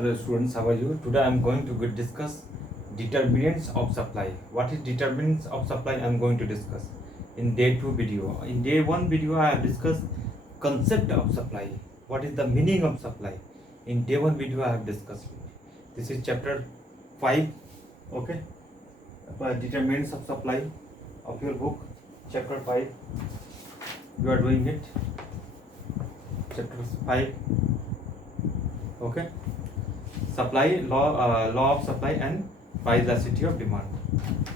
Hello students, how are you? Today I am going to discuss determinants of supply. What is determinants of supply? I am going to discuss in day 2 video. In day 1 video I have discussed concept of supply. What is the meaning of supply? In day 1 video I have discussed. This is chapter 5. Okay. Determinants of supply of your book. Chapter 5. You are doing it. Chapter 5. Okay. Supply law of supply and price elasticity of demand,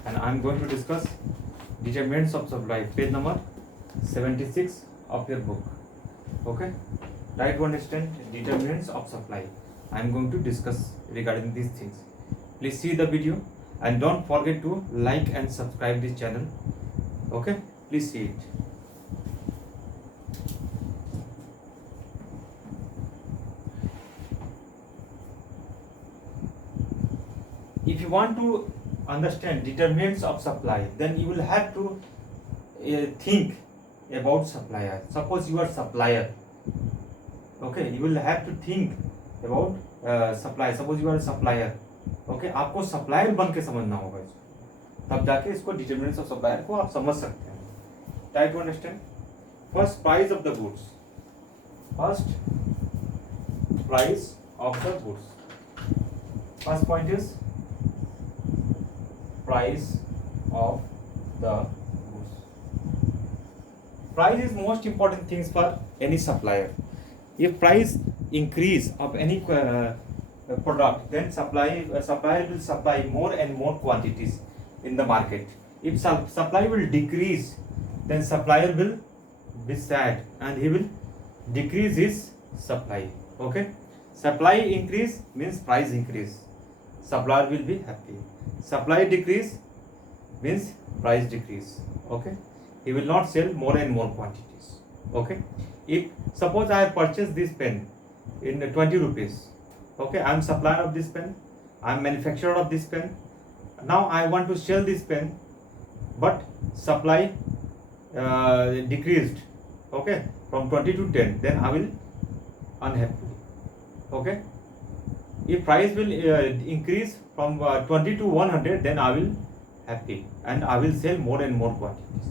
and I am going to discuss determinants of supply, page number 76 of your book. Okay, try to understand determinants of supply. I am going to discuss regarding these things. Please see the video and don't forget to like and subscribe this channel. Okay, please see it. If you want to understand determinants of supply, then you will have to think about supplier. Suppose you are supplier, okay, you will have to think about supply. Suppose you are a supplier, okay, आपको supplier बन के समझना होगा इसको, तब जाके इसको determinants of supplier को आप समझ सकते हैं. Try to understand. First, price of the goods. First, price of the goods. First point is price of the goods. Price is most important things for any supplier. If price increase of any product, then supplier will supply more and more quantities in the market. If supply will decrease, then supplier will be sad and he will decrease his supply. Okay, supply increase means price increase, supplier will be happy. Supply decrease means price decrease. Okay, he will not sell more and more quantities. Okay, if suppose I have purchased this pen in 20 rupees, okay, I am supplier of this pen, I am manufacturer of this pen. Now I want to sell this pen, but supply decreased, okay, from 20 to 10, then I will unhappy. Okay, if price will increase from 20 to 100, then I will happy and I will sell more and more quantities.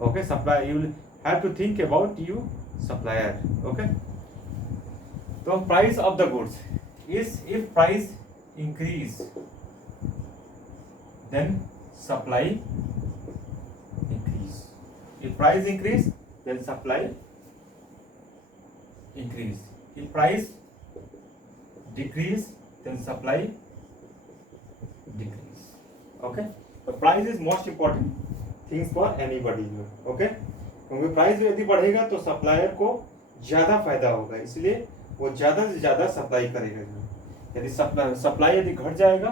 Okay, supply, you will have to think about you supplier. Okay, so price of the goods is, if price increase, then supply increase. If price increase, then supply increase. If price decrease, then supply decrease. Okay, the price is most important things for anybody. Okay, क्योंकि price यदि बढ़ेगा तो supplier को ज़्यादा फायदा होगा, इसलिए वो ज़्यादा से ज़्यादा सप्लाई करेगा. यदि सप्लाई यदि घट जाएगा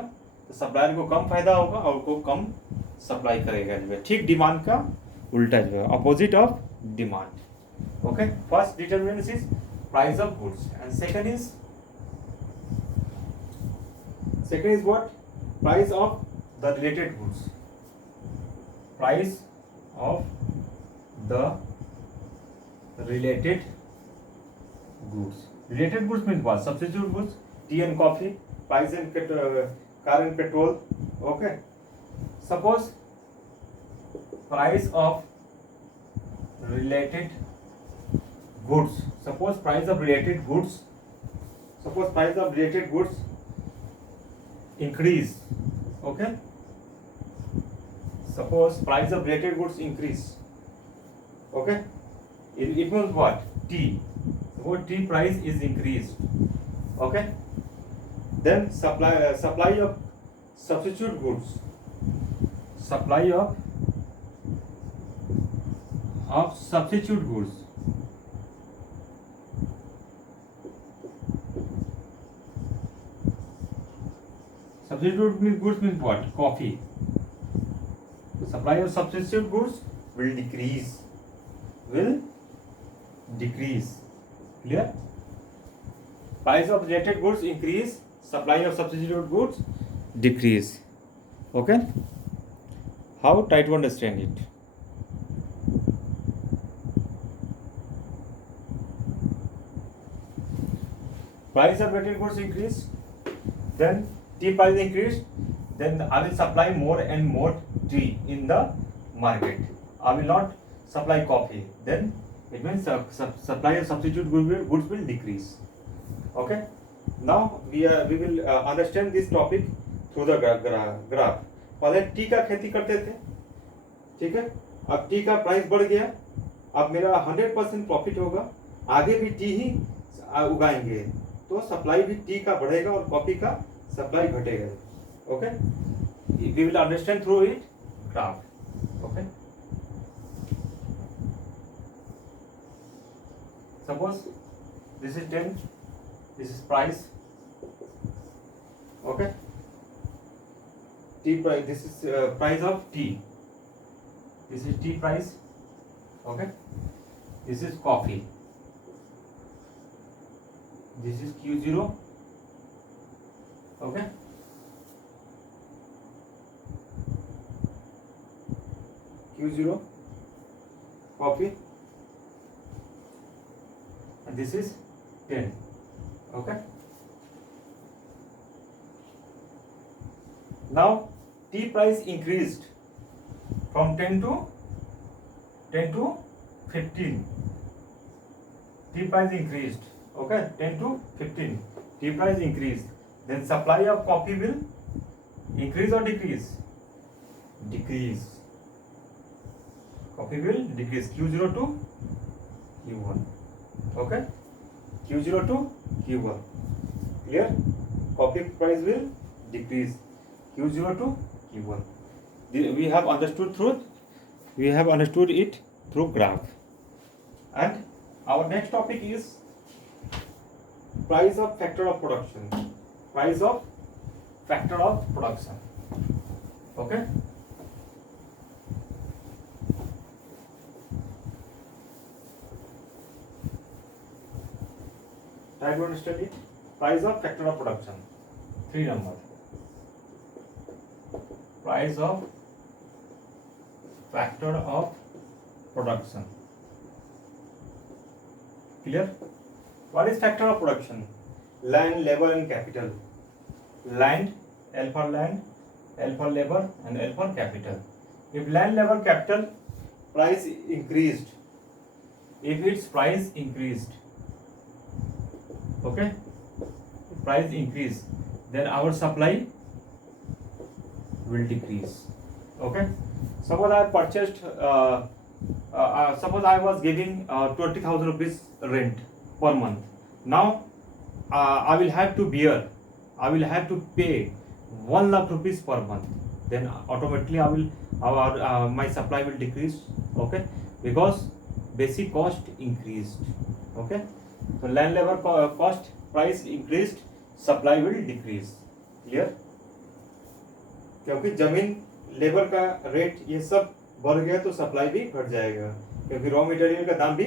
तो सप्लायर को कम फायदा होगा और को कम सप्लाई करेगा. ठीक डिमांड का उल्टा जो है, opposite of demand. Okay, first determinant is price of goods and second is what? Price of the related goods. Price of the related goods. Related goods means what? Substitute goods, tea and coffee, price and car and petrol. Okay. Suppose price of related goods. Suppose price of related goods increase. Okay, suppose price of related goods increase. Okay, it means what? Tea. Suppose tea price is increased. Okay, then supply of substitute goods. Supply of substitute goods. Substitute goods means what? Coffee. Supply of substitute goods will decrease. Clear? Price of related goods increase. Supply of substitute goods decrease. Okay? How? Try to understand it. Price of related goods increase, then tea price increased, then I will supply more and more tea in the market. I will not supply coffee. Then it means supply of substitute goods will decrease. Okay. Now we will understand this topic through the graph. पहले T का खेती करते थे, ठीक है. अब T का price बढ़ गया, अब मेरा 100% प्रॉफिट होगा. आगे भी टी ही उगाएंगे तो सप्लाई भी टी का बढ़ेगा और कॉफी का सप्लाई घटेगा. Okay, we will understand through it graph. Okay, suppose this is 10, this is price. Okay, tea price, this is price of tea, this is tea price. Okay, this is coffee, this is Q0. Okay, Q0 coffee, and this is 10. Okay, now tea price increased from 10 to 15. Tea price increased. Okay, 10 to 15 tea price increased. Then supply of coffee will increase or decrease? Decrease. Coffee will decrease. Q0 to Q1. Okay, Q0 to Q1. Clear? Coffee price will decrease. Q0 to Q1. We have understood it through graph. And our next topic is price of factor of production. Price of factor of production. Okay. Try to understand it. Price of factor of production. 3 numbers. Price of factor of production. Clear? What is factor of production? Land, labor and capital. Land, L for land, L for labor and L for capital. If land, labor, capital price increased, if its price increased, okay, price increase, then our supply will decrease. Okay, suppose I purchased suppose I was giving 20,000 rupees rent per month. Now I will have to pay 1 lakh rupees per month. Then automatically my supply will decrease. Okay, because basic cost increased. Okay, so land, labor cost price increased, supply will decrease. Clear? क्योंकि जमीन, labour का rate ये सब बढ़ गया तो supply भी घट जाएगा, क्योंकि रॉ मटेरियल का दाम भी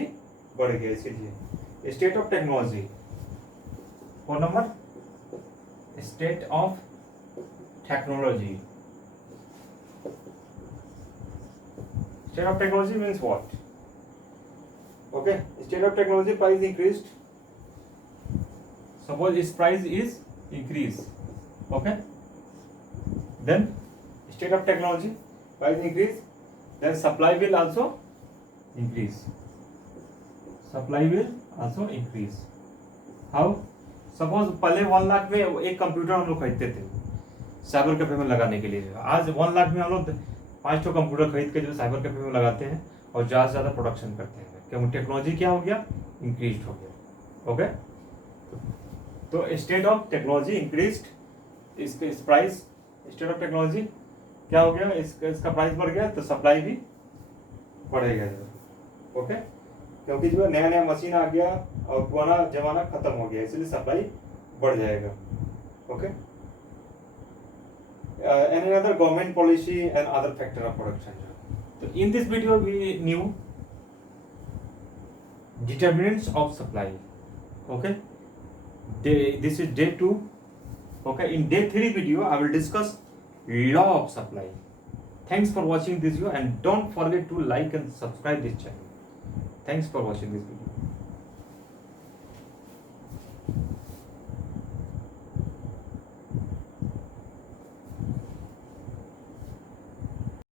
बढ़ गया. इसीलिए state of technology. 4 number, state of technology. State of technology means what? Okay, state of technology price increased. Suppose its price is increased. Okay, then state of technology price increase, then supply will also increase. Supply will also increase. How? Suppose पहले 1 लाख में एक computer हम लोग खरीदते थे cyber cafe में लगाने के लिए. आज 1 लाख में हम लोग 5 कंप्यूटर खरीद के जो साइबर कैफे में लगाते हैं और ज़्यादा से ज़्यादा प्रोडक्शन करते हैं, क्योंकि टेक्नोलॉजी क्या हो गया? इंक्रीज हो गया. ओके, तो स्टेट ऑफ टेक्नोलॉजी इंक्रीज्ड, इस प्राइस, स्टेट ऑफ टेक्नोलॉजी क्या हो गया? इसका प्राइस बढ़ गया तो सप्लाई भी बढ़ेगा. ओके, क्योंकि जो नया नया मशीन आ गया और पुराना जमाना खत्म हो गया, इसलिए सप्लाई बढ़ जाएगा. Okay, and another government policy and other factor of production. So in this video we knew determinants of supply. Okay, this is day 2. Okay, in day 3 video I will discuss law of supply. Thanks for watching this video and don't forget to like and subscribe this channel. Thanks for watching this video.